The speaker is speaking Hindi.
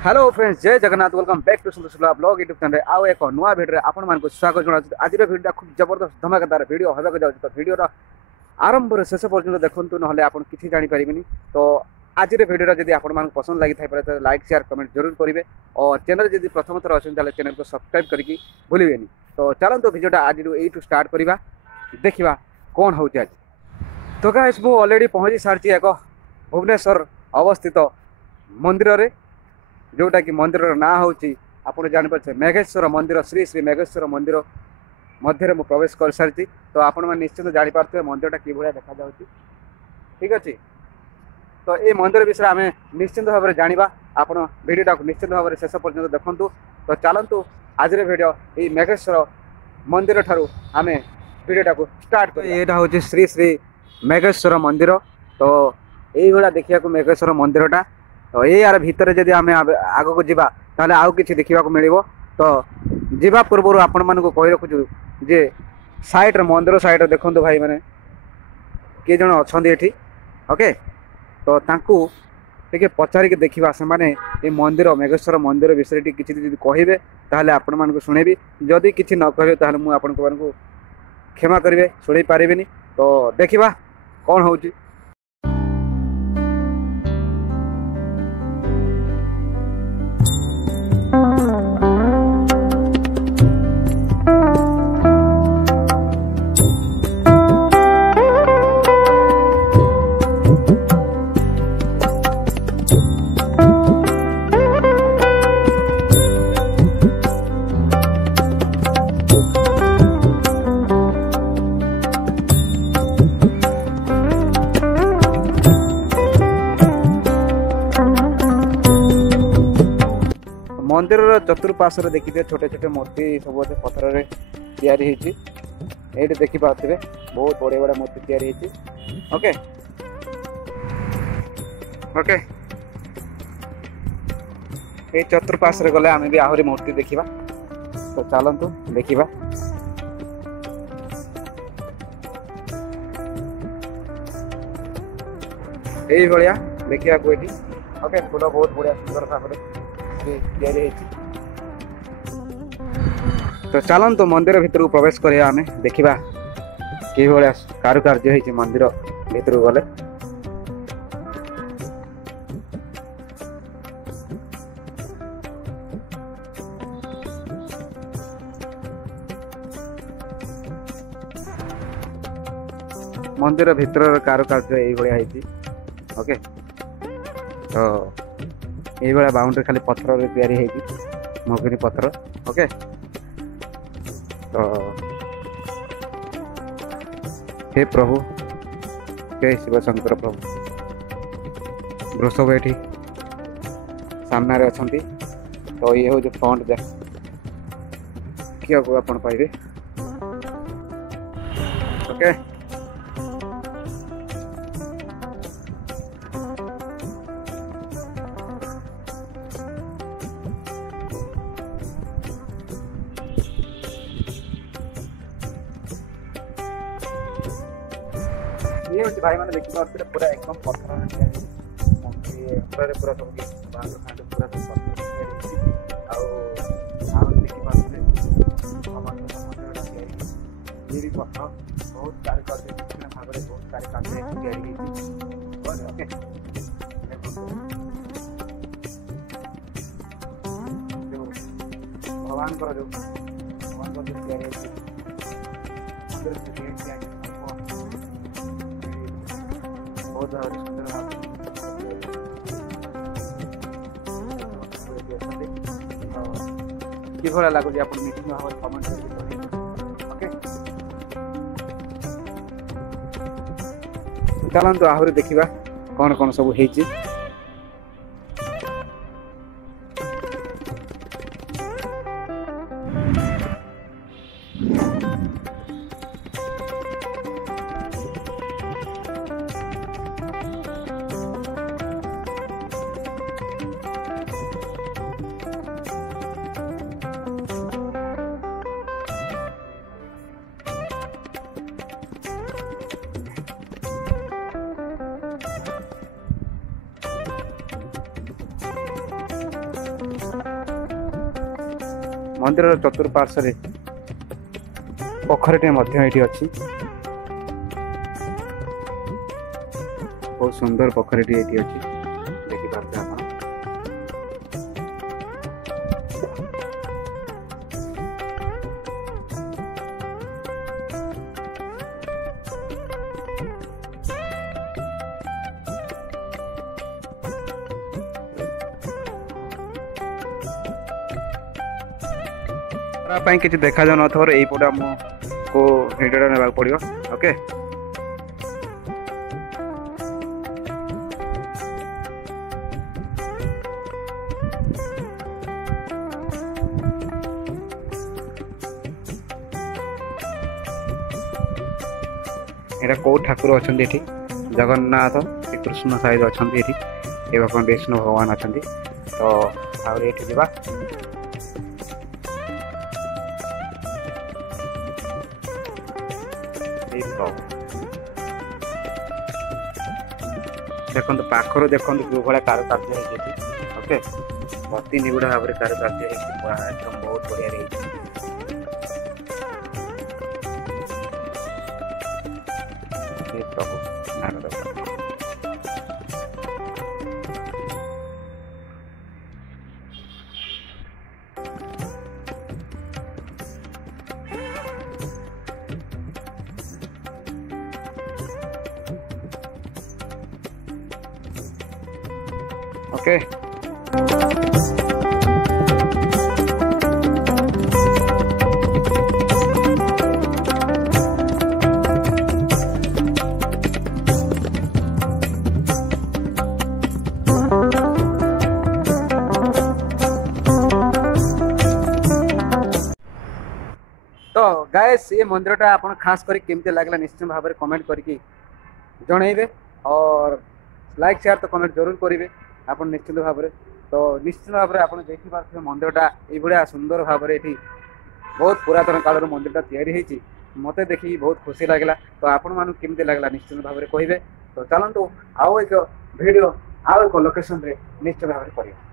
हेलो फ्रेंड्स, जय जगन्नाथ। वेलकम बैक टू सुंदर सुलभ ब्लॉग यूट्यूब चैनल आउ एक नुआ भिडियो आपण मानक स्वागत जनाऊँ। आज भिडियो खूब जबरदस्त धमाकेदार भिडियो होगा जाऊँ। तो भिडियो आरंभ शेष पर्यटन देखूँ ना आप किसी जानीपारे। तो आज भिडियो जब आप पसंद लगी था तो लाइक शेयर कमेंट जरूर करेंगे और चैनल जब प्रथम थर अच्छे चैनल को सब्सक्राइब करके भूलें। तो चलते भिडियो आज यू स्टार्ट करवा देखा कौन हो। तो गाइस मु ऑलरेडी पहुँची सारी एक भुवनेश्वर अवस्थित मंदिर रे, जोटा कि मंदिर ना हूँ आप जापर मेघेश्वर मंदिर। श्री श्री मेघेश्वर मंदिर मध्य मु प्रवेश कर सारी। तो आपण मैंने निश्चित जापारे मंदिरटा कि भाया देखा जा। ठीक अच्छे। तो ये मंदिर विषय आम निश्चित भाव में जाना। आप भिडियोटा निश्चित भाव में शेष पर्यटन देखूँ। तो चलतु आज भिडियो ये मेघेश्वर मंदिर ठारू आम भिडियोटा स्टार्ट कर। यहाँ हूँ श्री श्री मेघेश्वर मंदिर। तो ये देखा मेघेश्वर मंदिरटा। तो ये यार भितर जब आम आग को जावा ताले आउ किछि देखा मिल। तो जीवा पूर्व आपण मान कही रखुचु जे साइड मंदिर साइड देखो भाई मैंने किए जन अच्छा ये। ओके। तो तांकु टे पचारिक देखा से माने ये मंदिर मेघेश्वर मंदिर विषय किसी कहे ताहले आपण मान शुणेबी। जदि किसी न कहे ताहले मु आपण को क्षमा करेंगे, शुणी पारे। तो देखा कौन हो। मंदिर चतुर्पार्श्व देखिए छोटे छोटे मूर्ति सब अच्छे पथर या देखी पारे बहुत बड़े बड़े मूर्ति या। Okay okay. ये चतुर्पार्श्व गले आम भी आहरी मूर्ति देखा। तो चलतु देखा। यही भाया देखा। ओके फूल बहुत बढ़िया सुंदर भाव तो चलतु मंदिर भितर प्रवेश करिया आमे देखिबा कि भाया कारुकार्य होइछि मंदिर भितर गले। मंदिर भितर कारुकार्य यही भाया होइछि। ओके। तो ये भाया बाउंड्री खाली पत्थर तैयारी मगनी पत्थर। ओके। तो हे प्रभु हे शिव शंकर प्रभु वृषभ ये सामने अच्छा। तो ये हूँ फ्रंट देख को आप पाइबे। ओके। ये हूँ भाई मैंने देखा पूरा एकदम पत्थर पूरा सब पूरा सब पत्थर ये भी पत्थर बहुत कारुकार्य भाव में बहुत कारुकार्य ओके। भगवान जो भगवान बहुत सुंदर कि भला लगुच आप मीटिंग भाव कमेंट ओके। चलतु आहरी देखा कौन कौन सब होइछि। मंदिर चतुर्पार्श्व पोखरीटे ये अच्छी बहुत सुंदर पोखरीटे ये अच्छी देखिपारे आप किसी देखा जाऊ नथर यहीपटे आमको भिडियो ना पड़ो ओके। यहाँ कौ ठाकुर अच्छा ये जगन्नाथ श्रीकृष्ण साइड अच्छा ये भगवान विष्णु भगवान अच्छा तो आगे जा देखो पाखर देखो जो भाया कारुकार्य ओके अति निगुड़ा भाव में कारुकार्य एकदम बहुत बढ़िया रही प्रभु नारद ओके तो गाइस ये मंदिरटा आप खास कर केमती लगला निश्चित भाव में कमेंट करके जनइबे और लाइक शेयर तो कमेंट जरूर करेंगे आप निश्चित भाव में तो निश्चित भाव में आप देखिए मंदिरटा ये सुंदर भाव में ये बहुत पुरातन काल मंदिरटा तैयारी मत देखिए बहुत खुशी लगला तो आपण मानू केमती लगला निश्चित भाव में कहे तो चलतु आउ एक वीडियो आउ एक लोकेशन रे निश्चित भाव में करिया।